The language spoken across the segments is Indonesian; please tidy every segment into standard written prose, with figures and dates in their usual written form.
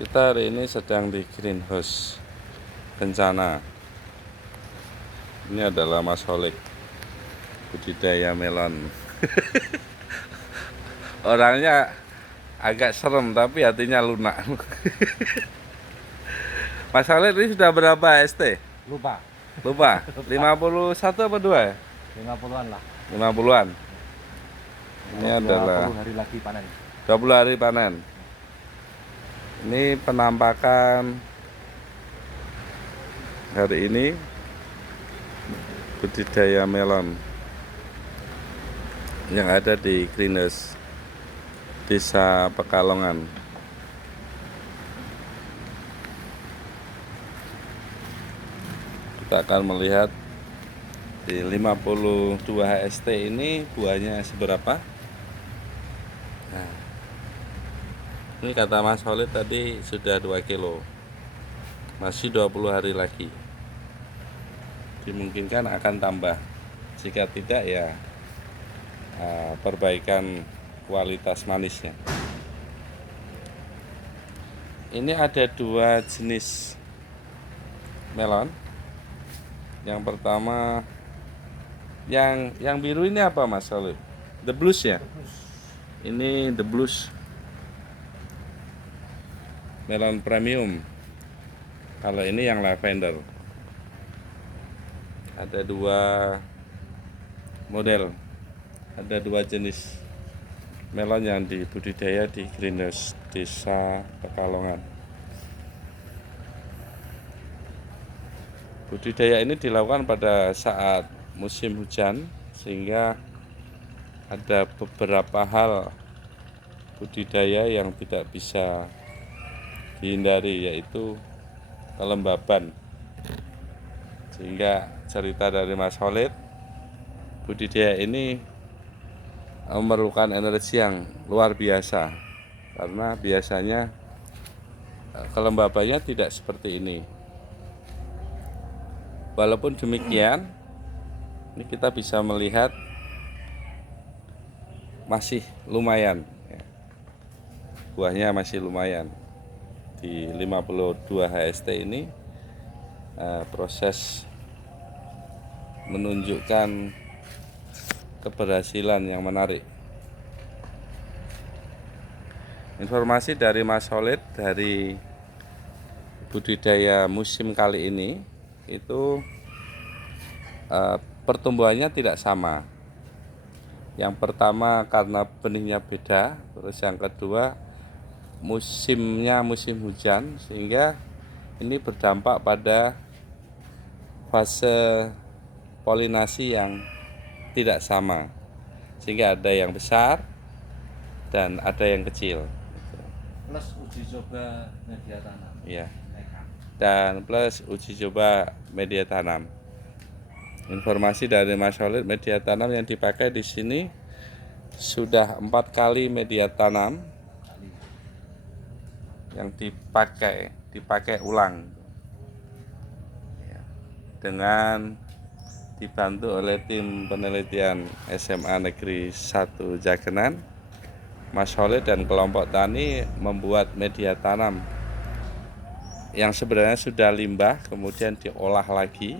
Kita hari ini sedang di greenhouse Kencana. Ini adalah Mas Holik, budidaya melon. Orangnya agak serem tapi hatinya lunak. Mas Holik ini sudah berapa ST? Lupa. Lupa. 51 apa 2 ya? 50-an lah. 50-an. Ini adalah 20 hari lagi panen. 20 hari panen. Ini penampakan hari ini budidaya melon yang ada di greenhouse Desa Pekalongan. Kita akan melihat di 52 HST ini buahnya seberapa. Nah, ini kata Mas Holid tadi sudah 2 kilo, masih 20 hari lagi, dimungkinkan akan tambah. Jika tidak ya perbaikan kualitas manisnya. Ini ada 2 jenis melon. Yang pertama yang biru ini apa Mas Holid? The Blues ya? Ini The Blues melon premium. Kalau ini yang lavender. Ada 2 model, ada 2 jenis melon yang dibudidaya di greenhouse Desa Pekalongan. Budidaya ini dilakukan pada saat musim hujan, sehingga ada beberapa hal budidaya yang tidak bisa dihindari, yaitu kelembaban. Sehingga cerita dari Mas Holid, budidaya ini memerlukan energi yang luar biasa, karena biasanya kelembabannya tidak seperti ini. Walaupun demikian, ini kita bisa melihat masih lumayan, buahnya masih lumayan. Di 52 HST ini proses menunjukkan keberhasilan yang menarik. Informasi dari Mas Holid dari budidaya musim kali ini itu pertumbuhannya tidak sama. Yang pertama karena benihnya beda, terus yang kedua musimnya musim hujan, sehingga ini berdampak pada fase polinasi yang tidak sama, sehingga ada yang besar dan ada yang kecil. Plus uji coba media tanam. Iya. Dan plus uji coba media tanam. Informasi dari Mas Holid, media tanam yang dipakai di sini sudah 4 kali media tanam yang dipakai ulang, dengan dibantu oleh tim penelitian SMA Negeri 1 Jagenan. Mas Holid dan kelompok tani membuat media tanam yang sebenarnya sudah limbah, kemudian diolah lagi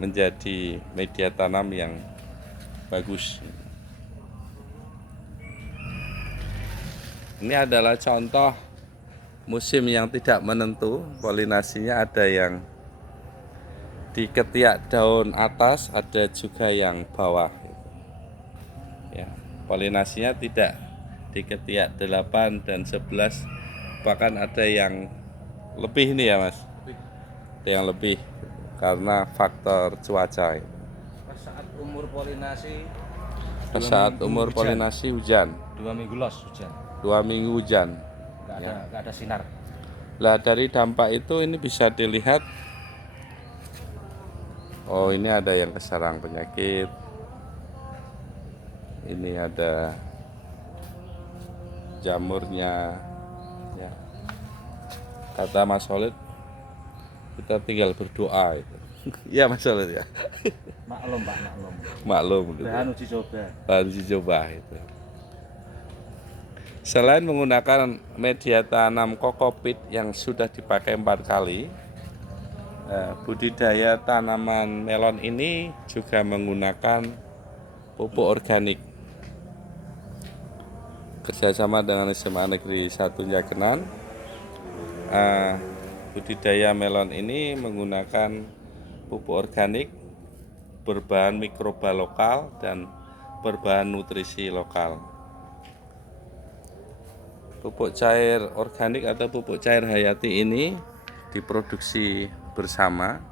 menjadi media tanam yang bagus. Ini adalah contoh musim yang tidak menentu, polinasinya ada yang di ketiak daun atas, ada juga yang bawah. Ya, polinasinya tidak di ketiak 8 dan 11, bahkan ada yang lebih ini ya Mas. Ada yang lebih karena faktor cuaca. Pas saat umur polinasi. Saat umur polinasi hujan. 2 minggu los hujan. 2 minggu hujan. Nggak ada sinar. Lah dari dampak itu ini bisa dilihat. Oh, ini ada yang keserang penyakit. Ini ada jamurnya. Ya. Kata Mas Holid, kita tinggal berdoa itu. Iya Mas Holid ya. Maklum Pak, maklum. Maklum gitu. Bahan uji coba. Bahan uji coba itu. Selain menggunakan media tanam kokopit yang sudah dipakai 4 kali, budidaya tanaman melon ini juga menggunakan pupuk organik. Kerjasama dengan SMA Negeri 1 Jakenan, budidaya melon ini menggunakan pupuk organik berbahan mikroba lokal dan berbahan nutrisi lokal. Pupuk cair organik atau pupuk cair hayati ini diproduksi bersama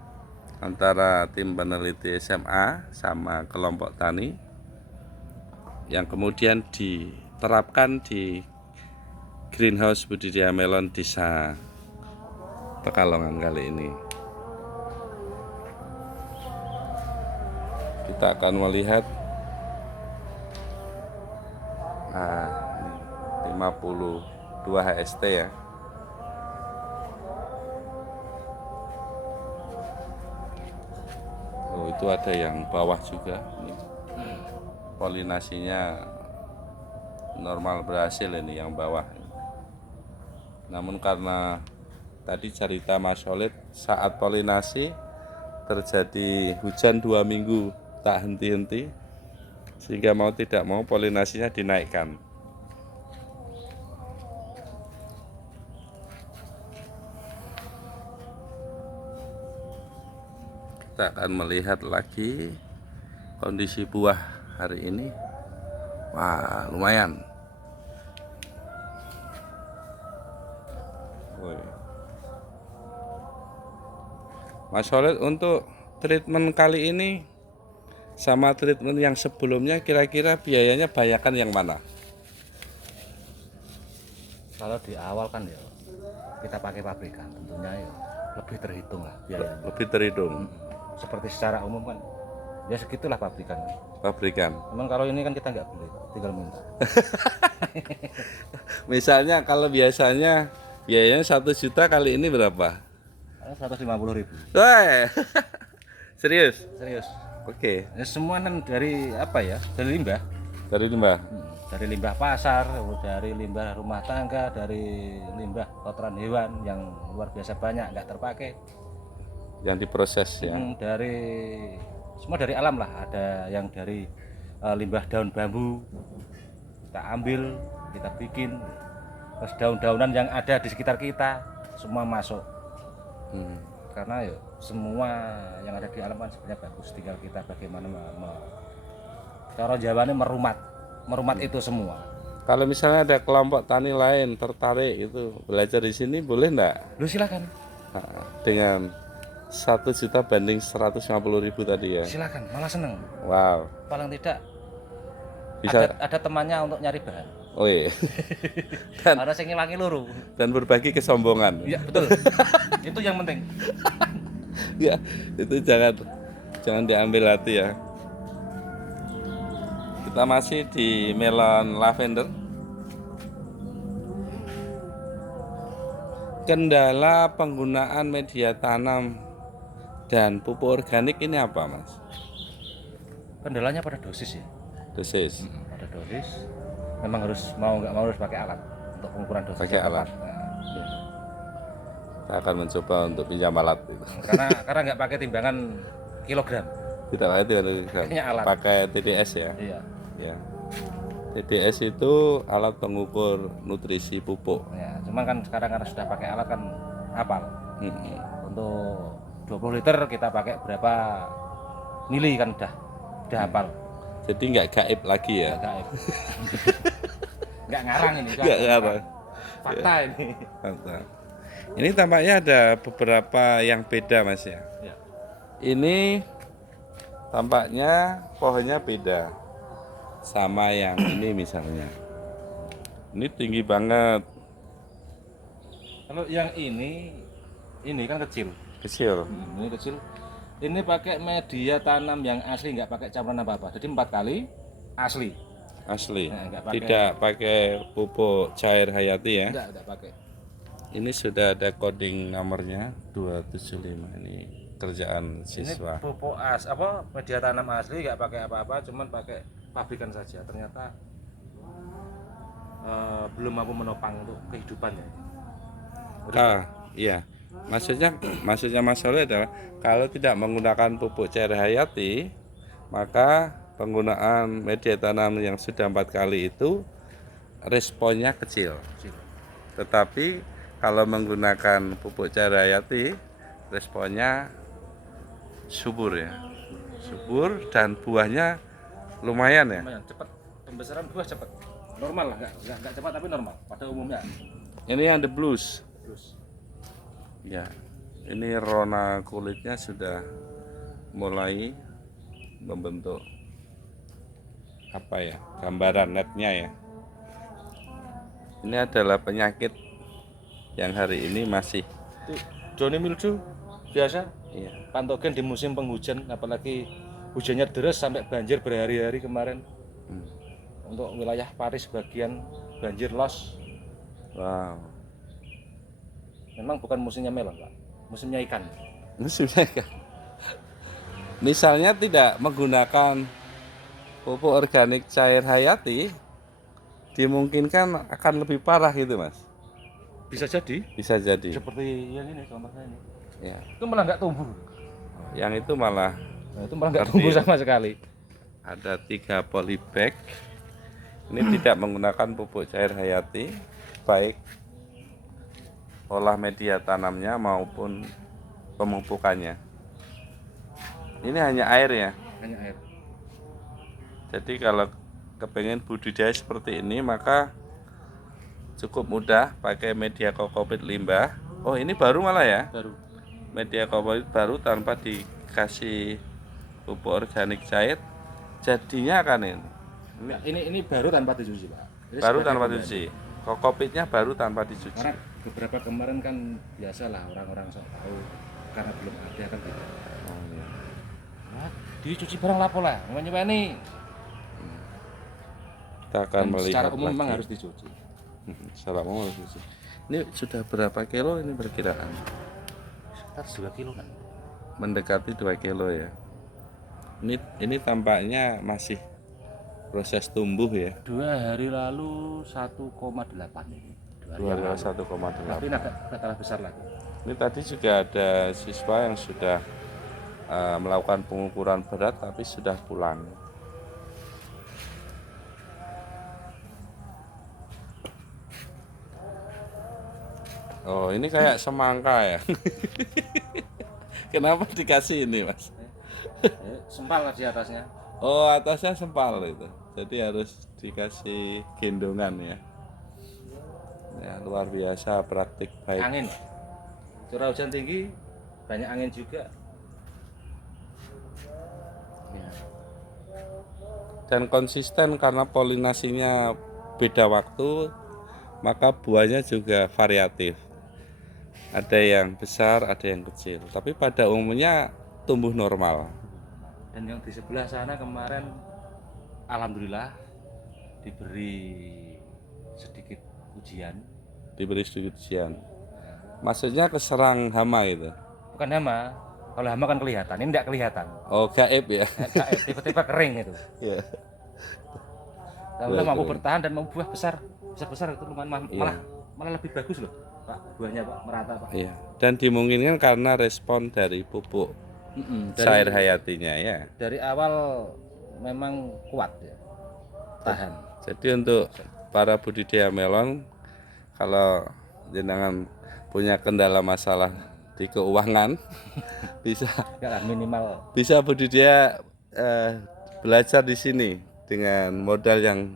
antara tim peneliti SMA sama kelompok tani yang kemudian diterapkan di greenhouse budidaya melon Desa Pekalongan kali ini. Kita akan melihat 52 HST ya. Oh, itu ada yang bawah juga. Ini polinasinya normal berhasil ini yang bawah. Namun karena tadi cerita Mas Solid saat polinasi terjadi hujan 2 minggu tak henti-henti, sehingga mau tidak mau polinasinya dinaikkan. Kita akan melihat lagi kondisi buah hari ini. Wah, lumayan. Mas Solid, untuk treatment kali ini sama treatment yang sebelumnya kira-kira biayanya banyakan yang mana? Kalau di awal kan ya kita pakai pabrikan, tentunya ya lebih terhitung lah biayanya. Lebih terhitung. Seperti secara umum kan ya segitulah pabrikan. Pabrikan. Memang kalau ini kan kita nggak beli, tinggal minta. Misalnya kalau biasanya biayanya 1 juta, kali ini berapa? 150.000. Wah, serius? Serius. Oke. Ya, semua kan dari apa ya? Dari limbah. Dari limbah. Dari limbah pasar, dari limbah rumah tangga, dari limbah kotoran hewan yang luar biasa banyak nggak terpakai. Yang diproses ya. Dari semua dari alam lah. Ada yang dari limbah daun bambu kita ambil, kita bikin. Terus daun-daunan yang ada di sekitar kita semua masuk. Karena ya semua yang ada di alam kan sebenarnya bagus, tinggal kita bagaimana cara Jawa ini merumat itu semua. Kalau misalnya ada kelompok tani lain tertarik itu belajar di sini, boleh enggak? Lu silakan. Dengan 1 juta banding 150.000 tadi ya. Silakan, malah seneng. Wow. Paling tidak Bisa. ada temannya untuk nyari bahan. Oh iya. Karena saya ngilangi luru. Dan berbagi kesombongan. Iya betul. Itu yang penting. Ya, itu jangan diambil hati ya. Kita masih di melon lavender. Kendala penggunaan media tanam dan pupuk organik ini apa, Mas? Kendalanya pada dosis ya. Dosis. Pada dosis. Memang harus mau nggak mau harus pakai alat untuk pengukuran dosis. Pakai alat. Kita akan mencoba untuk pinjam alat itu. Karena nggak pakai timbangan kilogram. Tidak pakai timbangan Pakainya alat. Pakai TDS ya. Iya. Ya. TDS itu alat pengukur nutrisi pupuk. Ya, cuman kan sekarang karena sudah pakai alat kan hafal. Untuk 20 liter kita pakai berapa mili kan udah hafal. Jadi nggak gaib lagi ya. Gaib. Nggak ngarang ini. Nggak ngarang. Fakta ini. Fakta. Ini tampaknya ada beberapa yang beda, Mas ya. Ya. Ini tampaknya pohonnya beda sama yang ini misalnya. Ini tinggi banget. Kalau yang ini kan kecil. Kecil. Ini kecil. Ini pakai media tanam yang asli, nggak pakai campuran apa-apa. Jadi 4 kali asli. Asli. Nah, nggak pakai. Tidak pakai pupuk cair hayati ya. Enggak pakai. Ini sudah ada coding nomornya 275. Ini kerjaan siswa. Ini pupuk media tanam asli, nggak pakai apa-apa, cuman pakai pabrikan saja. Ternyata belum mampu menopang untuk kehidupannya. Iya. Maksudnya Mas Soleh adalah kalau tidak menggunakan pupuk cair hayati, maka penggunaan media tanam yang sudah 4 kali itu responnya kecil. Tetapi kalau menggunakan pupuk cair hayati, responnya subur ya. Subur dan buahnya lumayan ya. Lumayan cepat, pembesaran buah cepat. Normal lah, nggak cepat tapi normal pada umumnya. Ini yang the blues. Terus Ya, ini rona kulitnya sudah mulai membentuk apa ya, gambaran netnya ya. Ini adalah penyakit yang hari ini masih itu Johnny mildew biasa, iya, patogen di musim penghujan, apalagi hujannya deras sampai banjir berhari-hari kemarin. Untuk wilayah Paris bagian banjir los. wow, Memang bukan musimnya melon, Pak. Musimnya ikan. musimnya kan. Misalnya tidak menggunakan pupuk organik cair hayati, dimungkinkan akan lebih parah gitu Mas. Bisa jadi Bisa jadi. seperti yang ini contohnya ini. Ya. Itu malah nggak tumbuh. Yang itu malah Nah, itu malah nggak Seperti tumbuh itu. sama sekali. ada 3 polybag. Ini tidak menggunakan pupuk cair hayati, baik olah media tanamnya maupun pemupukannya. Ini hanya air ya. Hanya air. Jadi kalau kepengen budidaya seperti ini maka cukup mudah pakai media kokopit limbah. Oh ini baru malah ya. Baru. Media kokopit baru tanpa dikasih pupuk organik cair. Jadinya kan ini. Nah, ini baru tanpa dicuci, Pak. Ini Baru sebagai tanpa pembantu. dicuci. Kokopitnya baru tanpa dicuci. Karena beberapa kemarin kan biasalah orang-orang sok tahu karena belum ada kan tidak. Oh, iya. Nah, dicuci barang lapo lah. Namanya ini Kita akan melihat secara umum lagi. memang harus dicuci. Secara umum harus dicuci. Ini sudah berapa kilo ini perkiraan? Sekitar 2 kilo kan. Mendekati 2 kilo ya. Ini tampaknya masih proses tumbuh ya. 2 hari lalu 1,8 ini. 2 hari yang lalu. 1,8. Tapi ini agak kalah besar lagi. Ini tadi juga ada siswa yang sudah melakukan pengukuran berat tapi sudah pulang. Oh, ini kayak semangka ya. Kenapa dikasih ini, Mas? Sempal lah di atasnya. Oh, atasnya sempal itu. Jadi harus dikasih gendongan ya. Ya, luar biasa praktik baik. Angin. Curah hujan tinggi, banyak angin juga. Ya. Dan konsisten karena polinasinya beda waktu, maka buahnya juga variatif. Ada yang besar, ada yang kecil. Tapi pada umumnya tumbuh normal. Dan yang di sebelah sana kemarin alhamdulillah diberi sedikit ujian. Diberi sedikit ujian. Maksudnya keserang hama itu. Bukan hama. Kalau hama kan kelihatan, ini tidak kelihatan. Oh, gaib ya. Tiba-tiba kering itu. Iya. Kalau mampu bertahan dan mampu buah besar itu lumayan Iya. malah lebih bagus loh, Pak. Buahnya Pak merata, Pak. Iya. Dan dimungkinkan karena respon dari pupuk cair hayatinya ya. Dari awal memang kuat ya. Tahan. Jadi untuk para budidaya melon, kalau jenengan punya kendala masalah di keuangan, bisa Ya lah, minimal budidaya belajar di sini dengan modal yang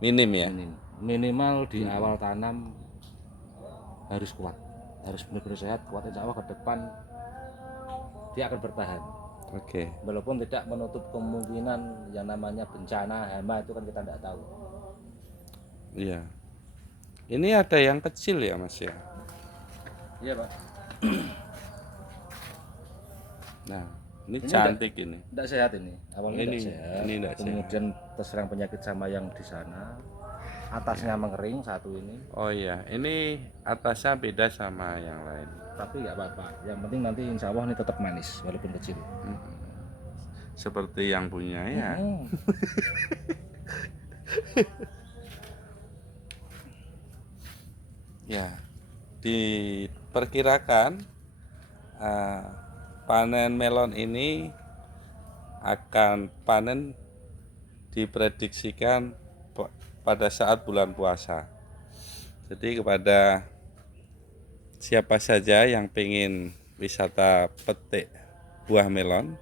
minim ya. minimal di awal tanam harus kuat, harus benar-benar sehat, kuat, insya Allah ke depan dia akan bertahan. Oke. Walaupun tidak menutup kemungkinan yang namanya bencana, hama itu kan kita tidak tahu. Iya. Ini ada yang kecil ya Mas ya. Iya Pak. Nah, ini Ini cantik ini. Tidak sehat ini. Awalnya Ini- tidak sehat. ini tidak Kemudian terserang penyakit sama yang di sana. Atasnya mengering satu ini. Oh iya, ini atasnya beda sama yang lain. Tapi nggak apa-apa. Yang penting nanti insya Allah ini tetap manis walaupun kecil. Seperti yang punya ya. Ya, diperkirakan panen melon ini akan panen diprediksikan pada saat bulan puasa. Jadi kepada siapa saja yang ingin wisata petik buah melon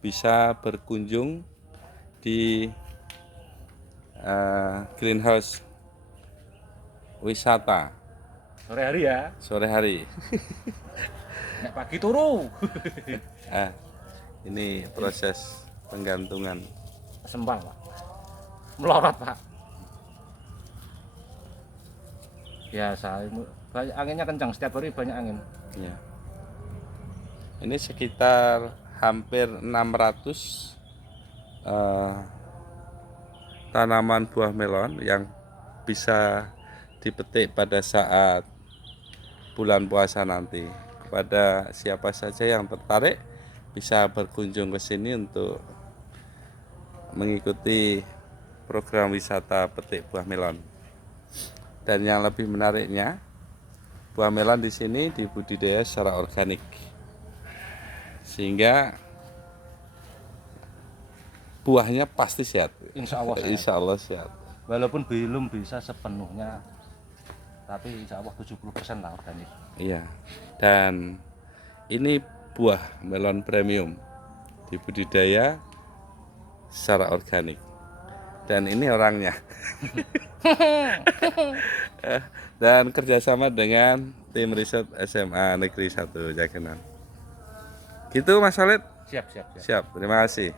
bisa berkunjung di greenhouse wisata Sore hari ya, sore hari. nek pagi turu. Ini proses penggantungan. Sembang Pak, melorot Pak. Biasa, banyak anginnya kencang, setiap hari banyak angin. Ya. Ini sekitar hampir 600 tanaman buah melon yang bisa dipetik pada saat bulan puasa nanti. Kepada siapa saja yang tertarik bisa berkunjung ke sini untuk mengikuti program wisata petik buah melon. Dan yang lebih menariknya, buah melon di sini dibudidaya secara organik, sehingga buahnya pasti sehat. Insya Allah sehat. Insya Allah sehat. Walaupun belum bisa sepenuhnya, tapi insya Allah 70% lah organik. Iya. Dan ini buah melon premium dibudidaya secara organik. Dan ini orangnya. Dan kerjasama dengan tim riset SMA Negeri 1 Jakenan. Gitu Mas Khalid? Siap, siap, siap. Siap, terima kasih.